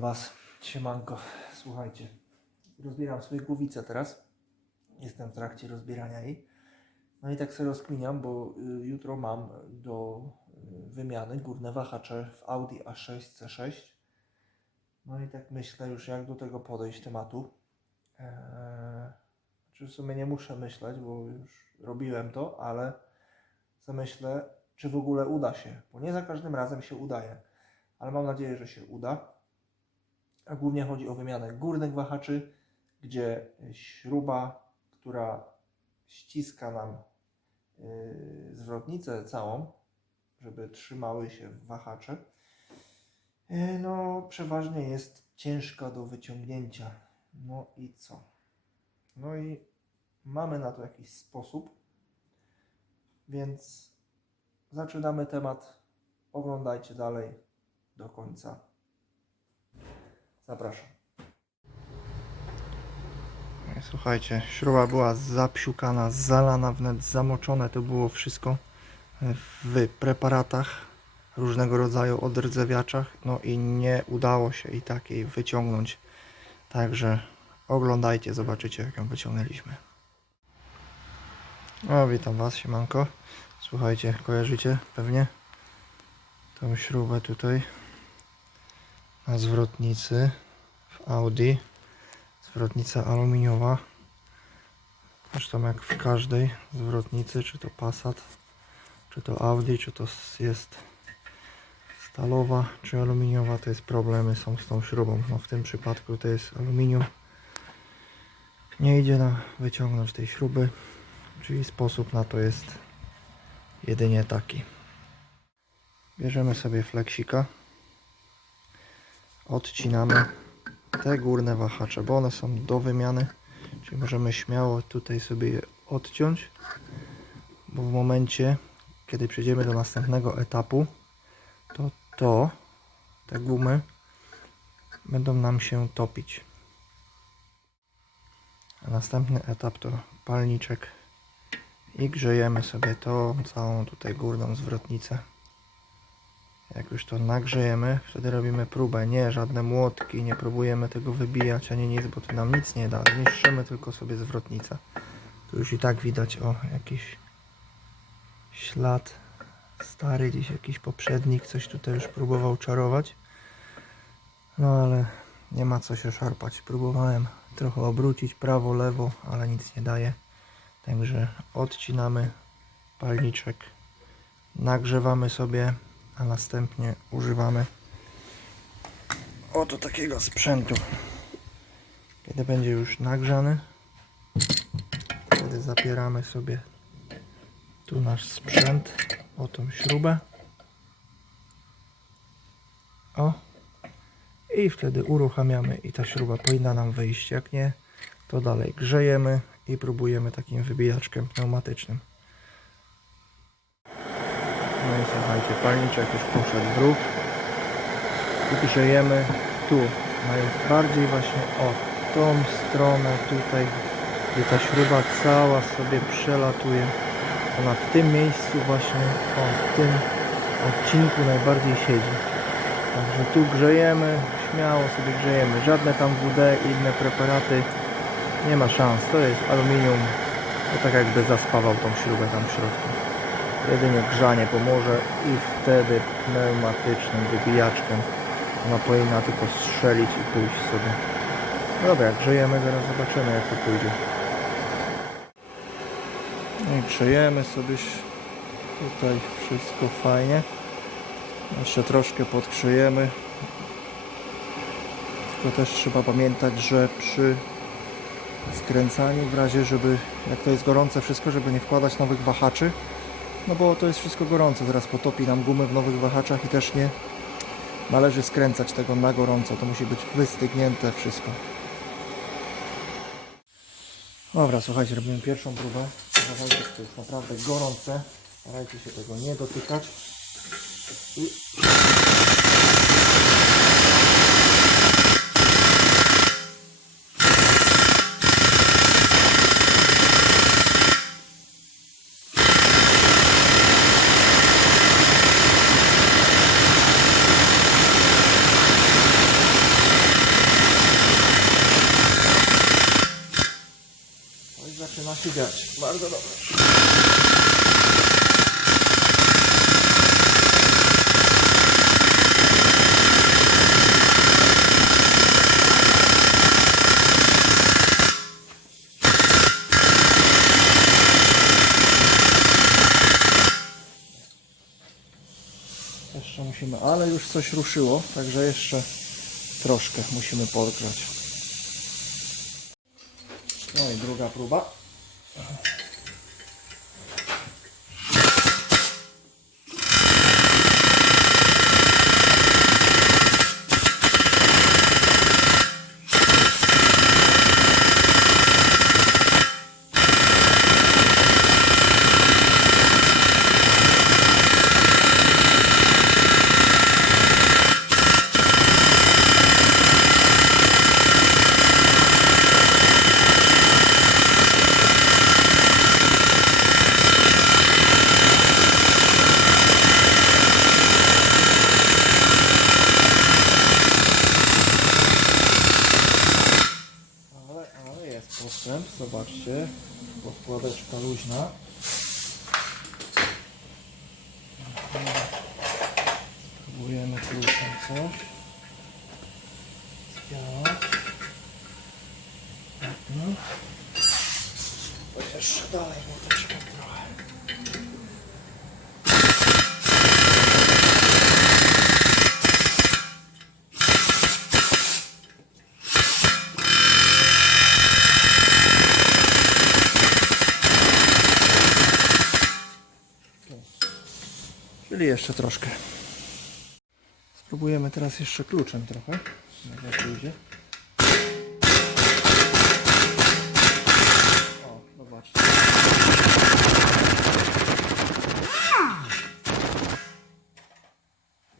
Was, siemanko. Słuchajcie, rozbieram swoje głowice teraz. Jestem w trakcie rozbierania jej. No i tak sobie rozkminiam, bo y, jutro mam do y, wymiany górne wahacze w Audi A6 C6. No i tak myślę już jak do tego podejść tematu. Eee, czy w sumie nie muszę myśleć, bo już robiłem to, ale zamyślę, czy w ogóle uda się, bo nie za każdym razem się udaje, ale mam nadzieję, że się uda. A głównie chodzi o wymianę górnych wahaczy, gdzie śruba, która ściska nam yy, zwrotnicę całą, żeby trzymały się wahacze, yy, no przeważnie jest ciężka do wyciągnięcia. No i co? No i mamy na to jakiś sposób, więc zaczynamy temat. Oglądajcie dalej do końca. Zapraszam. Słuchajcie, śruba była zapsiukana, zalana, wnet zamoczone to było wszystko w preparatach różnego rodzaju odrdzewiaczach. No i nie udało się i tak jej wyciągnąć. Także oglądajcie, zobaczycie jak ją wyciągnęliśmy. O, witam Was, siemanko. Słuchajcie, kojarzycie pewnie tą śrubę tutaj na zwrotnicy w Audi. Zwrotnica aluminiowa. Zresztą jak w każdej zwrotnicy, czy to Passat, czy to Audi, czy to jest stalowa, czy aluminiowa, to jest problemy są z tą śrubą. No w tym przypadku to jest aluminium. Nie idzie na wyciągnąć tej śruby, czyli sposób na to jest jedynie taki. Bierzemy sobie fleksika, odcinamy te górne wahacze, bo one są do wymiany, czyli możemy śmiało tutaj sobie je odciąć, bo w momencie, kiedy przejdziemy do następnego etapu, to to, te gumy będą nam się topić. A następny etap to palniczek i grzejemy sobie tą całą tutaj górną zwrotnicę. Jak już to nagrzejemy, wtedy robimy próbę. Nie żadne młotki, nie próbujemy tego wybijać ani nic, bo to nam nic nie da. Zniszczymy tylko sobie zwrotnicę. Tu już i tak widać o jakiś ślad stary, gdzieś jakiś poprzednik coś tutaj już próbował czarować. No ale nie ma co się szarpać. Próbowałem trochę obrócić prawo, lewo, ale nic nie daje. Także odcinamy palniczek, nagrzewamy sobie, a następnie używamy oto takiego sprzętu. Kiedy będzie już nagrzany, wtedy zapieramy sobie tu nasz sprzęt o tą śrubę. O. I wtedy uruchamiamy i ta śruba powinna nam wyjść. Jak nie, to dalej grzejemy i próbujemy takim wybijaczkiem pneumatycznym. No i słuchajcie, palniczek już poszedł w ruch. I grzejemy tu, najbardziej właśnie o tą stronę tutaj, gdzie ta śruba cała sobie przelatuje. Ona w tym miejscu właśnie, o w tym odcinku najbardziej siedzi. Także tu grzejemy, śmiało sobie grzejemy. Żadne tam WD inne preparaty nie ma szans. To jest aluminium. To tak jakby zaspawał tą śrubę tam w środku. Jedynie grzanie pomoże i wtedy pneumatycznym wybijaczkiem ona powinna tylko strzelić i pójść sobie. Dobra, jak grzejemy, zaraz zobaczymy jak to pójdzie. No i grzejemy sobie tutaj wszystko fajnie. Jeszcze troszkę podgrzejemy. Tylko też trzeba pamiętać, że przy skręcaniu w razie, żeby jak to jest gorące wszystko, żeby nie wkładać nowych wahaczy, no bo to jest wszystko gorące, zaraz potopi nam gumy w nowych wahaczach i też nie należy skręcać tego na gorąco, to musi być wystygnięte wszystko. Dobra, słuchajcie, robimy pierwszą próbę. Uważajcie, to jest naprawdę gorące. Starajcie się tego nie dotykać. I Dziać. Bardzo dobrze. Jeszcze musimy, ale już coś ruszyło, także jeszcze troszkę musimy podgrzać. No i druga próba. Uh -huh. Zobaczcie. Podkładeczka luźna. Spróbujemy kluczem coś. Zdziałać. Tak, no. Jeszcze dalej młoteczkiem jeszcze troszkę. Spróbujemy teraz jeszcze kluczem trochę. Jak wyjdzie. O, zobaczcie.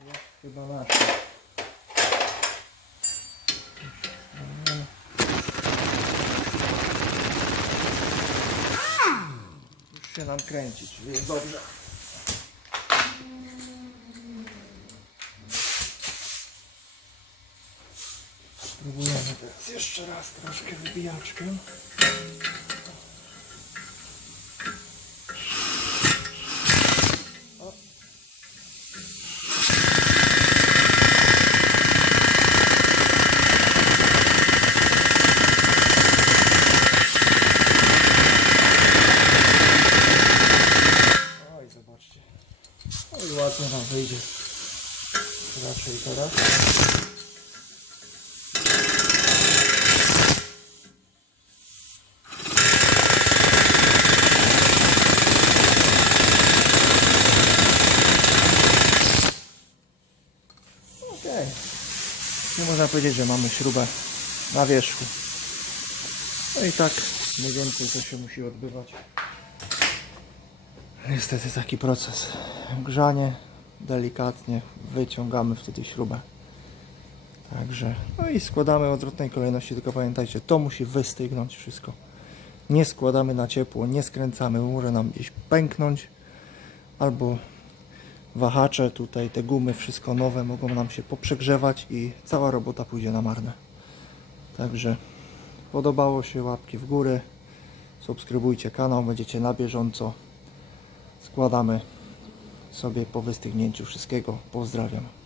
Jest chyba nasze. Już się nam kręci, czyli jest dobrze. Spróbujemy teraz jeszcze raz troszkę wybijaczkiem. Ładnie nam wyjdzie. Raczej teraz. Okej. Nie można powiedzieć, że mamy śrubę na wierzchu. No i tak mniej więcej to się musi odbywać. Niestety taki proces. Grzanie, delikatnie wyciągamy wtedy śrubę. Także, no i składamy w odwrotnej kolejności, tylko pamiętajcie, to musi wystygnąć wszystko. Nie składamy na ciepło, nie skręcamy, może nam gdzieś pęknąć albo wahacze, tutaj te gumy, wszystko nowe mogą nam się poprzegrzewać i cała robota pójdzie na marne. Także podobało się, łapki w górę, subskrybujcie kanał, będziecie na bieżąco. Składamy sobie po wystygnięciu wszystkiego. Pozdrawiam.